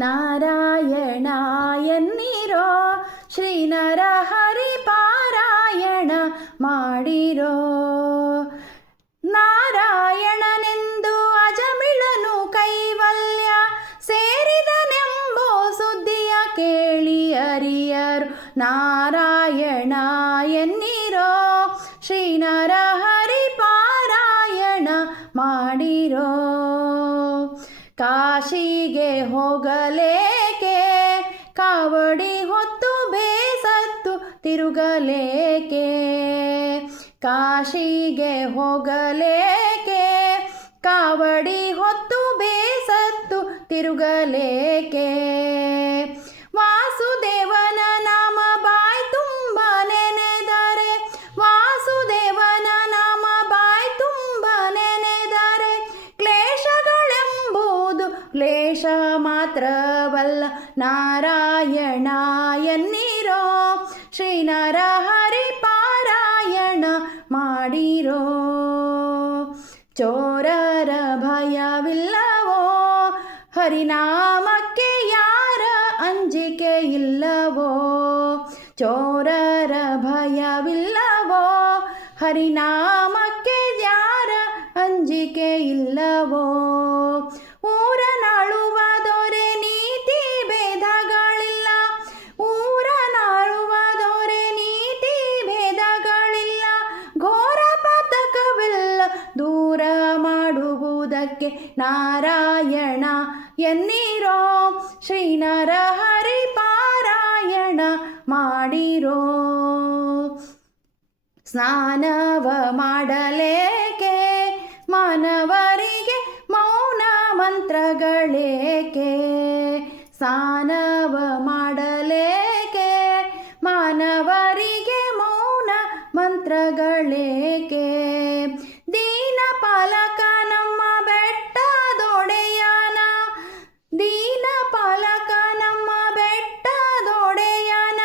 ನಾರಾಯಣ ಎನ್ನಿರೋ ಶ್ರೀನರ ಹರಿ ಪಾರಾಯಣ ಮಾಡಿರೋ. ನಾರಾಯಣನೆಂದು ಅಜಮಿಳನು ಕೈವಲ್ಯ ಸೇರಿದನೆಂಬೋ ಸುದ್ದಿಯ ಕೇಳಿ ಅರಿಯರು. ನಾರಾಯಣ ಎನ್ನಿರೋ ಶ್ರೀನರ ಹರಿ ಪಾರಾಯಣ ಮಾಡಿರೋ. ಕಾಶಿಗೆ ಹೋಗಲೇಕೆ ಕಾವಡಿ ಹೊತ್ತು ಬೇಸತ್ತು ತಿರುಗಲೇಕೆ. ಕಾಶಿಗೆ ಹೋಗಲೇಕೆ ಕಾವಡಿ ಹೊತ್ತು ಬೇಸತ್ತು ತಿರುಗಲೇಕೆ. ವಾಸುದೇವನ ನಾಮ ಬಾಯ್ ತುಂಬ ನೆನೆದರೆ, ವಾಸುದೇವನ ನಾಮ ಬಾಯ್ ತುಂಬ ನೆನೆದರೆ ಕ್ಲೇಶಗಳೆಂಬುದು ಕ್ಲೇಶ ಮಾತ್ರವಲ್ಲ. ನಾರಾಯಣ ಎನ್ನಿರೋ ಶ್ರೀನರ ಹರಿ ಪಾರಾಯಣ ಮಾಡಿರೋ. ಚೋರರ ಭಯವಿಲ್ಲವೋ ಹರಿನಾಮಕ್ಕೆ ಯಾರ ಅಂಜಿಕೆ ಇಲ್ಲವೋ. ಚೋರರ ಭಯವಿಲ್ಲವೋ ಹರಿನಾಮಕ್ಕೆ ಯಾರ ಅಂಜಿಕೆ ಇಲ್ಲವೋ. ಊರನಾಳುವ ದೊರೆ ನೀತಿ ಭೇದಗಳಿಲ್ಲ, ಊರನಾಳುವ ದೊರೆ ನೀತಿ ಭೇದಗಳಿಲ್ಲ. ಘೋರ ಪಾತಕವಿಲ್ಲ ದೂರ ಮಾಡುವುದಕ್ಕೆ. ನಾರಾಯಣ ಎನ್ನಿರೋ ಶ್ರೀನರ ಹರಿ ಪಾರಾಯಣ ಮಾಡಿರೋ. ಸ್ನಾನವ ಮಾಡಲೇಕೆ ಮಾನವರಿಗೆ ಮೌನ ಮಂತ್ರಗಳೇಕೆ. ಸ್ನಾನವ ಮಾಡಲೇಕೆ ಮಾನವರಿಗೆ ಮೌನ ಮಂತ್ರಗಳೇಕೆ. ದೀನ ಪಾಲಕ ನಮ್ಮ ಬೆಟ್ಟದೊಡೆಯನ, ದೀನ ಪಾಲಕ ನಮ್ಮ ಬೆಟ್ಟದೊಡೆಯನ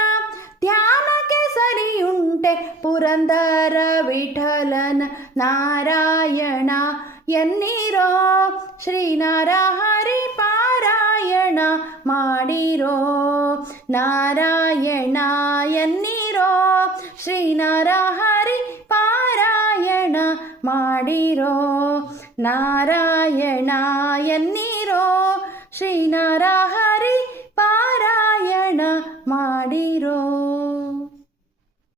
ಧ್ಯಾನಕ್ಕೆ ಸರಿಯುಂಟೆ ಪುರಂದರ ವಿಠಲನ. ನಾರಾಯಣ ಎನ್ನಿರೋ ಶ್ರೀನರ ಹರಿ ಪಾರಾಯಣ ಮಾಡಿರೋ. ನಾರಾಯಣ ಎನ್ನಿರೋ ಶ್ರೀನರ ಹರಿ ಪಾರಾಯಣ ಮಾಡಿರೋ. ನಾರಾಯಣ ಎನ್ನಿರೋ ಶ್ರೀನರ